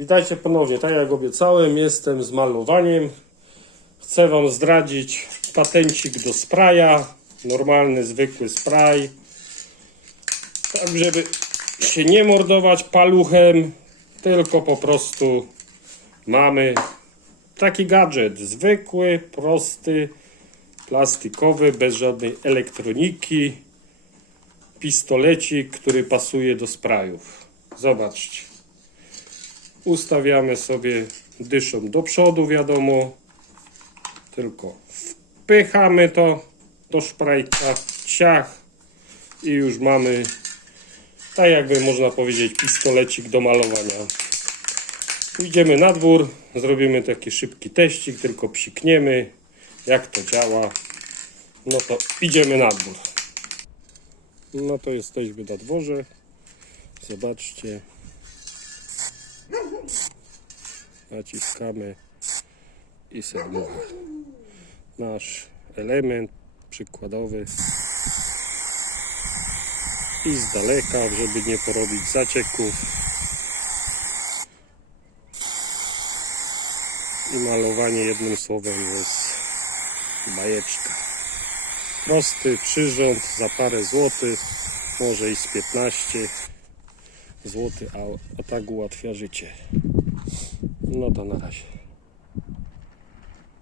Witajcie ponownie. Tak jak obiecałem, jestem z malowaniem. Chcę Wam zdradzić patencik do spraya. Normalny, zwykły spray. Tak, żeby się nie mordować paluchem, tylko po prostu mamy taki gadżet. Zwykły, prosty, plastikowy, bez żadnej elektroniki. Pistolecik, który pasuje do sprayów. Zobaczcie. Ustawiamy sobie dyszą do przodu, wiadomo. Tylko wpychamy to do szprajka, ciach i już mamy, tak jakby można powiedzieć, pistolecik do malowania. Idziemy na dwór, zrobimy taki szybki teścik, tylko psikniemy, jak to działa. No to idziemy na dwór. No to jesteśmy na dworze. Zobaczcie. Naciskamy i serducha. Nasz element przykładowy. I z daleka, żeby nie porobić zacieków. I malowanie jednym słowem jest bajeczka. Prosty przyrząd za parę złotych, może i z 15 zł, a, a tak ułatwia życie. No to na razie.